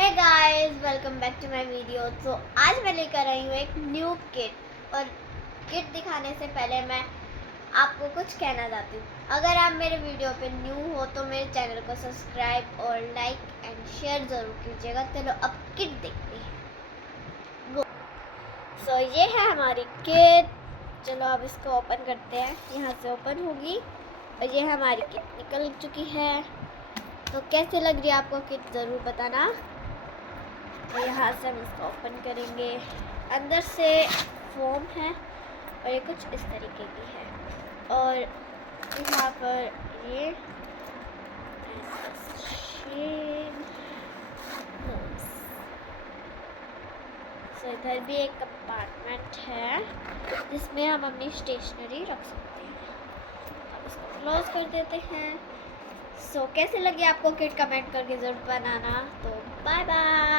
Hey guys, welcome back to my video. तो आज मैं लेकर आई हूँ एक न्यू किट। और किट दिखाने से पहले मैं आपको कुछ कहना चाहती हूँ। अगर आप मेरे वीडियो पे न्यू हो तो मेरे चैनल को सब्सक्राइब और लाइक एंड शेयर ज़रूर कीजिएगा। चलो अब किट देखते हैं। गो। सो ये है हमारी किट। चलो अब इसको ओपन करते हैं। यहाँ से ओपन होगी और ये हमारी किट निकल चुकी है। तो कैसे लग रही है आपको किट, ज़रूर बताना। तो यहाँ से हम इसको ओपन करेंगे। अंदर से फोम है और ये कुछ इस तरीके की है। और यहाँ पर ये इधर भी एक कंपार्टमेंट है जिसमें हम अपनी स्टेशनरी रख सकते हैं। अब इसको क्लोज कर देते हैं। कैसे लगी आपको किट, कमेंट करके ज़रूर बनाना। तो बाय बाय।